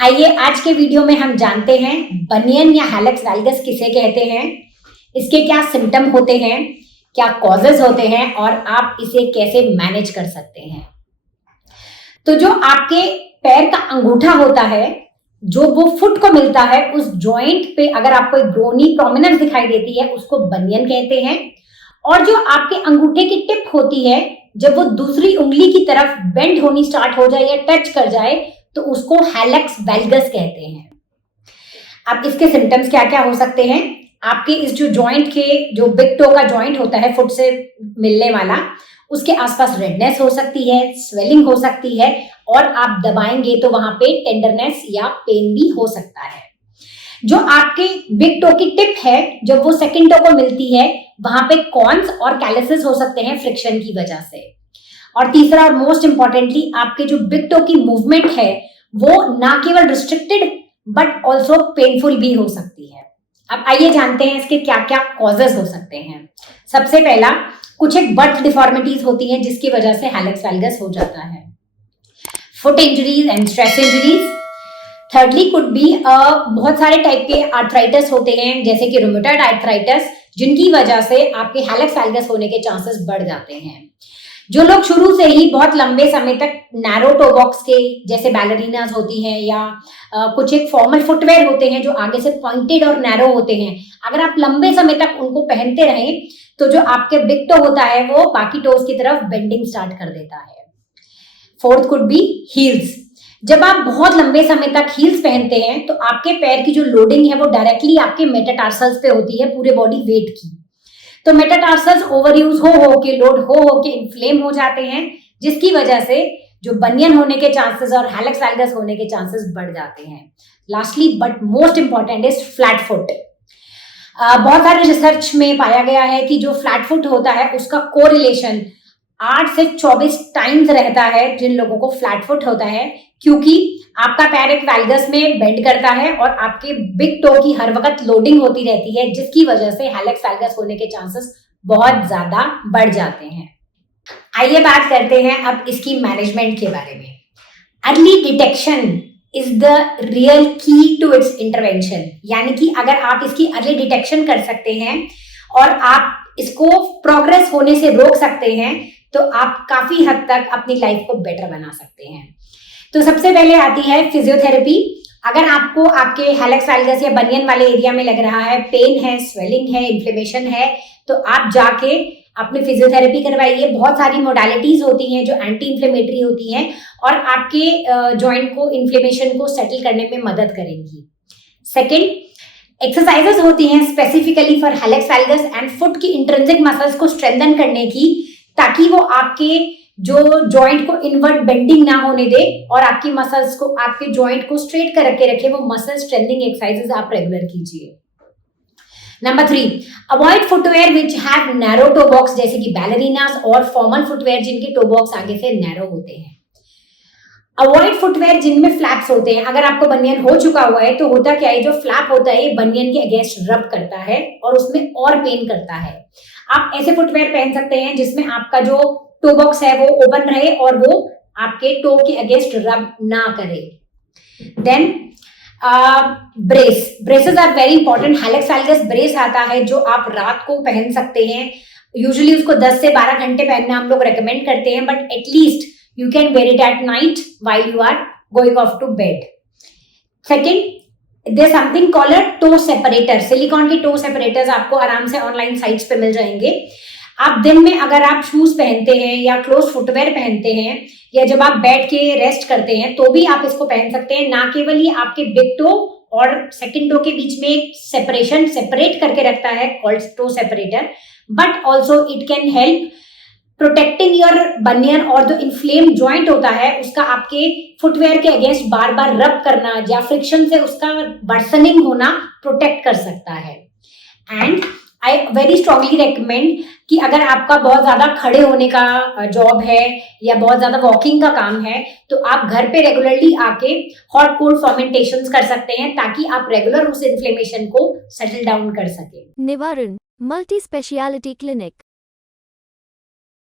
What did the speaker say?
आइए आज के वीडियो में हम जानते हैं बनियन या हैलक्स वैल्गस किसे कहते हैं, इसके क्या सिम्टम होते हैं, क्या कॉजेज होते हैं और आप इसे कैसे मैनेज कर सकते हैं। तो जो आपके पैर का अंगूठा होता है, जो वो फुट को मिलता है, उस जॉइंट पे अगर आपको एक ब्रोनी प्रोमिनेंस दिखाई देती है उसको बनियन कहते हैं। और जो आपके अंगूठे की टिप होती है, जब वो दूसरी उंगली की तरफ बेंड होनी स्टार्ट हो जाए या टच कर जाए तो उसको हैलक्स वैल्गस कहते हैं। अब इसके सिम्टम्स क्या क्या हो सकते हैं। आपके इस जो जॉइंट के जो बिग टो का जॉइंट होता है फुट से मिलने वाला, उसके आसपास रेडनेस हो सकती है, स्वेलिंग हो सकती है और आप दबाएंगे तो वहां पे टेंडरनेस या पेन भी हो सकता है। जो आपके बिग टो की टिप है, जब वो सेकंड टो को मिलती है, वहां पे कॉन्स और कैलिसेस हो सकते हैं फ्रिक्शन की वजह से। और तीसरा और मोस्ट इंपॉर्टेंटली, आपके जो बिग टो की मूवमेंट है वो ना केवल रिस्ट्रिक्टेड बट ऑल्सो पेनफुल भी हो सकती है। अब आइए जानते हैं इसके क्या क्या कॉजेज हो सकते हैं। सबसे पहला, कुछ एक बर्थ डिफॉर्मिटीज होती हैं जिसकी वजह से हैलक्स वैल्गस हो जाता है। Foot injuries and stress injuries. Thirdly could be बहुत सारे टाइप के आर्थराइटिस होते हैं जैसे कि रूमेटॉइड आर्थराइटिस, जिनकी वजह से आपके हैलक्स वैल्गस होने के चांसेस बढ़ जाते हैं। जो लोग शुरू से ही बहुत लंबे समय तक नैरो टो बॉक्स के जैसे बैलरीनाज होती हैं या कुछ एक फॉर्मल फुटवेयर होते हैं जो आगे से पॉइंटेड और नैरो होते हैं, अगर आप लंबे समय तक उनको पहनते रहें तो जो आपके बिग टो होता है वो बाकी टोज की तरफ बेंडिंग स्टार्ट कर देता है। Fourth could be heels. जब आप बहुत लंबे समय तक हील्स पहनते हैं तो आपके पैर की जो लोडिंग है वो डायरेक्टली आपके मेटाटार्सल्स पे होती है, पूरे बॉडी वेट की। तो मेटाटार्सल्स ओवर यूज हो के लोड हो के इन्फ्लेम हो जाते हैं, जिसकी वजह से जो बनियन होने के चांसेस और हैलक्स वैल्गस होने के चांसेस बढ़ जाते हैं। Lastly but most important is flat foot. बहुत सारे रिसर्च में पाया गया है कि जो फ्लैट फुट होता है उसका कोरिलेशन 8 से 24 टाइम्स रहता है जिन लोगों को फ्लैट फुट होता है, क्योंकि आपका पैर एक वैल्गस में बेंड करता है और आपके बिग टो की हर वक्त लोडिंग होती रहती है, जिसकी वजह से हैलक्स वैल्गस होने के चांसेस बहुत ज्यादा बढ़ जाते हैं। आइए बात करते हैं अब इसकी मैनेजमेंट के बारे में। Early detection is the real की टू इट्स इंटरवेंशन, यानी कि अगर आप इसकी अर्ली डिटेक्शन कर सकते हैं और आप इसको प्रोग्रेस होने से रोक सकते हैं तो आप काफी हद तक अपनी लाइफ को बेटर बना सकते हैं। तो सबसे पहले आती है फिजियोथेरेपी। अगर आपको आपके हैलक्स वैल्गस या बनियन वाले एरिया में लग रहा है, पेन है, स्वेलिंग है, इन्फ्लेमेशन है, तो आप जाके अपनी फिजियोथेरेपी करवाइए। बहुत सारी मोडालिटीज होती हैं जो एंटी इन्फ्लेमेटरी होती हैं और आपके जॉइंट को इन्फ्लेमेशन को सेटल करने में मदद करेंगी। सेकेंड, एक्सरसाइजेस होती हैं स्पेसिफिकली फॉर हैलक्स वैल्गस एंड फुट की इंट्रिंसिक मसल्स को स्ट्रेंथन करने की, ताकि वो आपके जो जॉइंट को इनवर्ट बेंडिंग ना होने दे और आपकी मसल्स को, आपके जॉइंट को स्ट्रेट कर के रखे। वो मसल स्ट्रेंथनिंग एक्सरसाइजेस आप रेगुलर कीजिए। Number 3, avoid footwear which have narrow toe box जैसे कि बैलरीनास और फॉर्मल फुटवेयर जिनके टो बॉक्स आगे से नैरो होते हैं। अवॉइड फुटवेयर जिनमें फ्लैप्स होते हैं। अगर आपको बनियन हो चुका हुआ है तो होता क्या है, जो फ्लैप होता है ये बनियन के अगेंस्ट रब करता है और उसमें और पेन करता है। आप ऐसे फुटवेयर पहन सकते हैं जिसमें आपका जो टो बॉक्स है वो ओपन रहे और वो आपके टो के अगेंस्ट रब ना करे। Then braces are very important. Hallux valgus brace आता है जो आप रात को पहन सकते हैं। यूजुअली उसको 10 से 12 घंटे पहनना हम लोग रेकमेंड करते हैं, but at least you can wear it at night while you are going off to bed. Second, there's something called a toe separator. Silicon के toe separators आपको आराम से ऑनलाइन साइट्स पे मिल जाएंगे। आप दिन में अगर आप शूज पहनते हैं या क्लोज फुटवेयर पहनते हैं या जब आप बैठ के रेस्ट करते हैं तो भी आप इसको पहन सकते हैं। ना केवल ये आपके बिग टो और सेकंड टो के बीच में एक सेपरेशन सेपरेट करके रखता है called toe separator, but also it can help protecting your bunion और जो इन्फ्लेम जॉइंट होता है उसका आपके फुटवेयर के अगेंस्ट बार बार रब करना या फ्रिक्शन से उसका वर्सनिंग होना प्रोटेक्ट कर सकता है। And I very strongly recommend कि अगर आपका बहुत ज्यादा खड़े होने का जॉब है या बहुत ज्यादा वॉकिंग का काम है तो आप घर पे रेगुलरली आके हॉट कोल्ड फर्मेंटेशंस कर सकते हैं ताकि आप रेगुलर उस इन्फ्लेमेशन को सेटल डाउन कर सके। निवारण मल्टी स्पेशलिटी क्लिनिक।